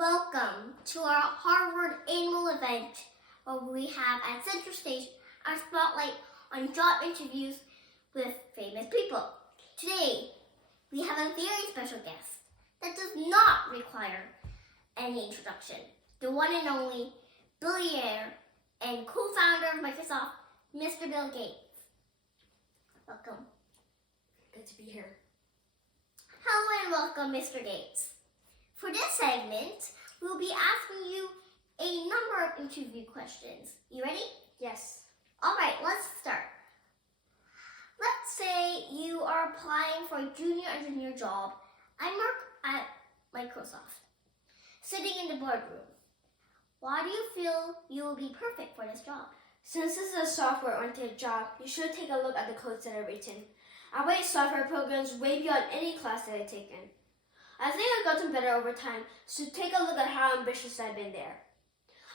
Welcome to our Harvard annual event where we have at center stage our spotlight on job interviews with famous people. Today, we have a very special guest that does not require any introduction. The one and only billionaire and co-founder of Microsoft, Mr. Bill Gates. Welcome. Good to be here. Hello and welcome, Mr. Gates. For this segment, we'll be asking you a number of interview questions. You ready? Yes. All right, let's start. Let's say you are applying for a junior engineer job. I work at Microsoft, sitting in the boardroom. Why do you feel you will be perfect for this job? Since this is a software-oriented job, you should take a look at the codes that are written. I rate software programs way beyond any class that I've taken. I think I've gotten better over time, so take a look at how ambitious I've been there.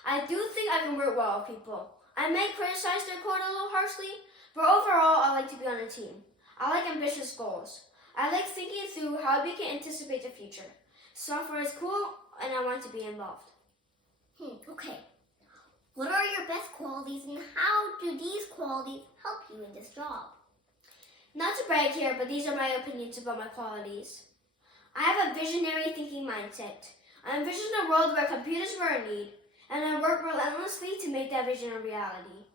I do think I can work well with people. I may criticize their code a little harshly, but overall I like to be on a team. I like ambitious goals. I like thinking through how we can anticipate the future. Software is cool, and I want to be involved. Okay. What are your best qualities and how do these qualities help you in this job? Not to brag here, but these are my opinions about my qualities. I have a visionary thinking mindset. I envision a world where computers were in need, and I work relentlessly to make that vision a reality.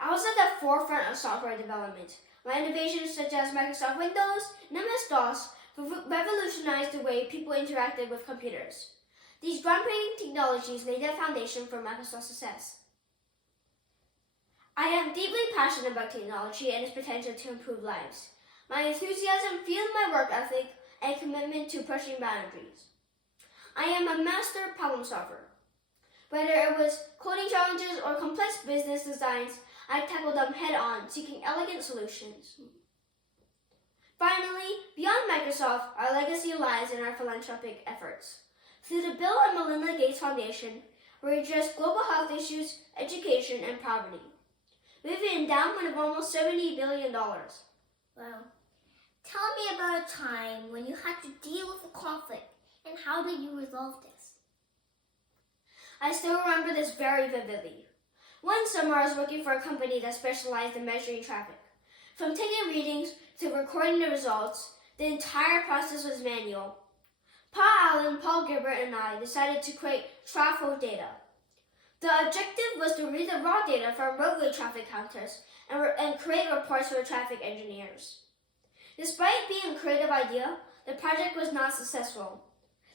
I was at the forefront of software development. My innovations such as Microsoft Windows and MS-DOS revolutionized the way people interacted with computers. These groundbreaking technologies laid the foundation for Microsoft's success. I am deeply passionate about technology and its potential to improve lives. My enthusiasm fueled my work ethic and commitment to pushing boundaries. I am a master problem solver. Whether it was coding challenges or complex business designs, I tackled them head-on, seeking elegant solutions. Finally, beyond Microsoft, our legacy lies in our philanthropic efforts. Through the Bill and Melinda Gates Foundation, we address global health issues, education, and poverty. We have an endowment of almost $70 billion. Wow. Tell me about a time when you had to deal with a conflict and how did you resolve this? I still remember this very vividly. One summer, I was working for a company that specialized in measuring traffic. From taking readings to recording the results, the entire process was manual. Pa Allen, Paul Gilbert, and I decided to create Trafo data. The objective was to read the raw data from roadway traffic counters and create reports for traffic engineers. Despite being a creative idea, the project was not successful.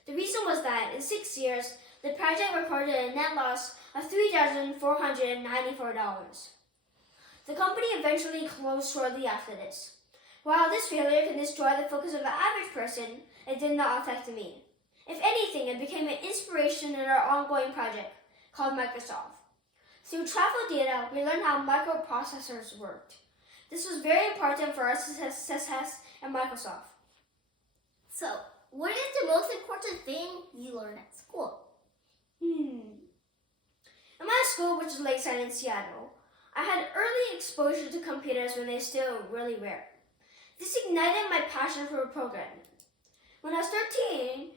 The reason was that in 6 years, the project recorded a net loss of $3,494. The company eventually closed shortly after this. While this failure can destroy the focus of the average person, it did not affect me. If anything, it became an inspiration in our ongoing project called Microsoft. Through Trafo data, we learned how microprocessors worked. This was very important for our success at Microsoft. So, what is the most important thing you learned at school? In my school, which is Lakeside in Seattle, I had early exposure to computers when they were still really rare. This ignited my passion for programming. When I was 13,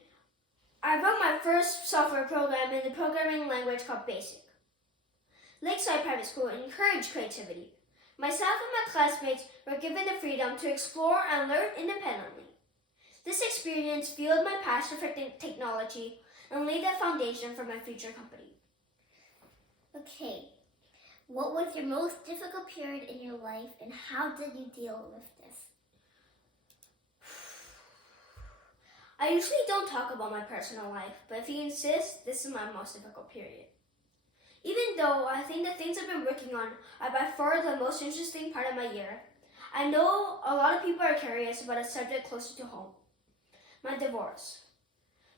I wrote my first software program in the programming language called BASIC. Lakeside Private School encouraged creativity. Myself and my classmates were given the freedom to explore and learn independently. This experience fueled my passion for technology and laid the foundation for my future company. Okay, what was your most difficult period in your life and how did you deal with this? I usually don't talk about my personal life, but if you insist, this is my most difficult period. Even though I think the things I've been working on are by far the most interesting part of my year, I know a lot of people are curious about a subject closer to home, my divorce.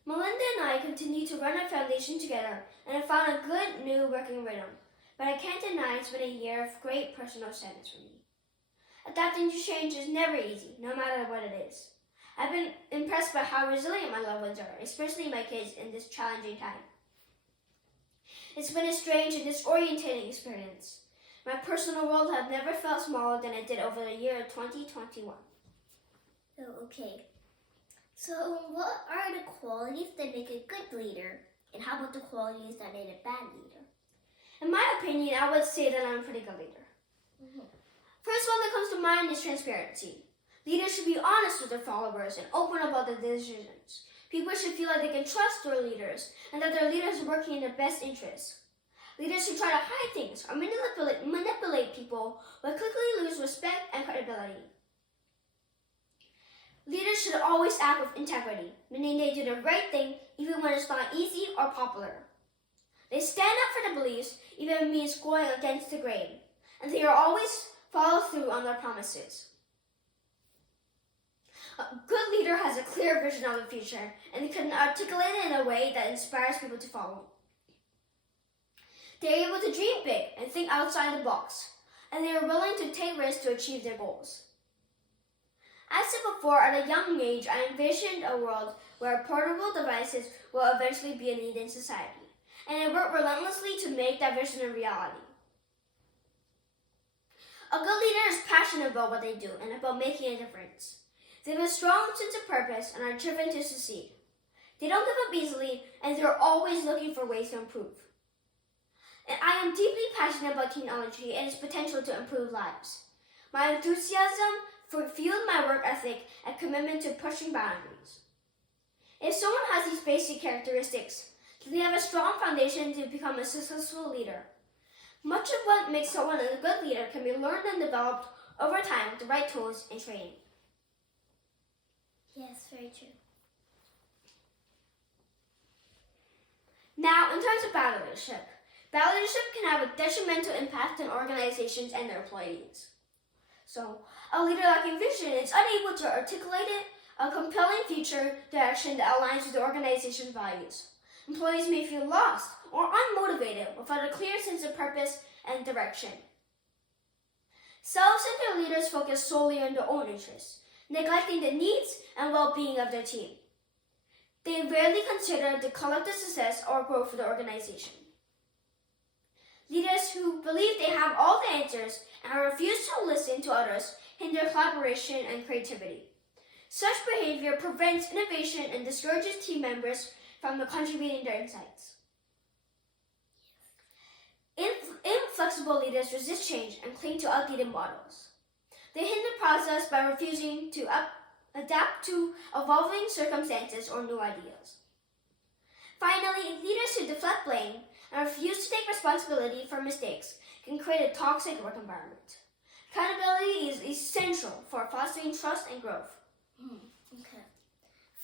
Melinda and I continue to run our foundation together and have found a good new working rhythm, but I can't deny it's been a year of great personal sadness for me. Adapting to change is never easy, no matter what it is. I've been impressed by how resilient my loved ones are, especially my kids in this challenging time. It's been a strange and disorientating experience. My personal world has never felt smaller than it did over the year of 2021. Oh, okay. So what are the qualities that make a good how about the qualities that made a bad leader? In my opinion, I would say that I'm a pretty good leader. First one that comes to mind is transparency. Leaders should be honest with their followers and open about their decisions. People should feel like they can trust their leaders and that their leaders are working in their best interests. Leaders who try to hide things or manipulate people will quickly lose respect and credibility. Leaders should always act with integrity, meaning they do the right thing even when it's not easy or popular. They stand up for their beliefs even if it means going against the grain, and they are always follow through on their promises. A good leader has a clear vision of the future and they can articulate it in a way that inspires people to follow. They are able to dream big and think outside the box, and they are willing to take risks to achieve their goals. As said before, at a young age, I envisioned a world where portable devices will eventually be a need in society, and I worked relentlessly to make that vision a reality. A good leader is passionate about what they do and about making a difference. They have a strong sense of purpose and are driven to succeed. They don't give up easily, and they're always looking for ways to improve. And I am deeply passionate about technology and its potential to improve lives. My enthusiasm fueled my work ethic and commitment to pushing boundaries. If someone has these basic characteristics, they have a strong foundation to become a successful leader. Much of what makes someone a good leader can be learned and developed over time with the right tools and training. Yes, very true. Now, in terms of bad leadership can have a detrimental impact on organizations and their employees. So, a leader lacking vision is unable to articulate a compelling future direction that aligns with the organization's values. Employees may feel lost or unmotivated without a clear sense of purpose and direction. Self-centered leaders focus solely on their own interests, neglecting the needs and well-being of their team. They rarely consider the collective success or growth of the organization. Leaders who believe they have all the answers and refuse to listen to others hinder collaboration and creativity. Such behavior prevents innovation and discourages team members from contributing their insights. Inflexible leaders resist change and cling to outdated models. They hinder the process by refusing to adapt to evolving circumstances or new ideas. Finally, leaders who deflect blame and refuse to take responsibility for mistakes can create a toxic work environment. Accountability is essential for fostering trust and growth. Okay.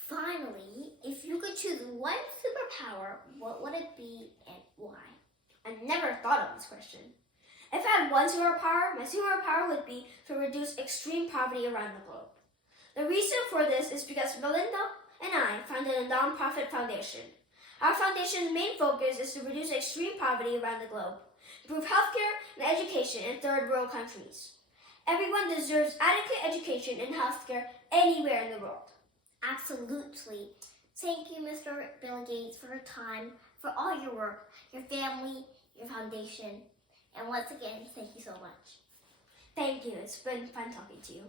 Finally, if you could choose one superpower, what would it be and why? I never thought of this question. If I had one superpower, my superpower would be to reduce extreme poverty around the globe. The reason for this is because Melinda and I founded a nonprofit foundation. Our foundation's main focus is to reduce extreme poverty around the globe, improve healthcare and education in third world countries. Everyone deserves adequate education and healthcare anywhere in the world. Absolutely. Thank you, Mr. Bill Gates, for your time, for all your work, your family, your foundation. And once again, thank you so much. Thank you. It's been fun talking to you.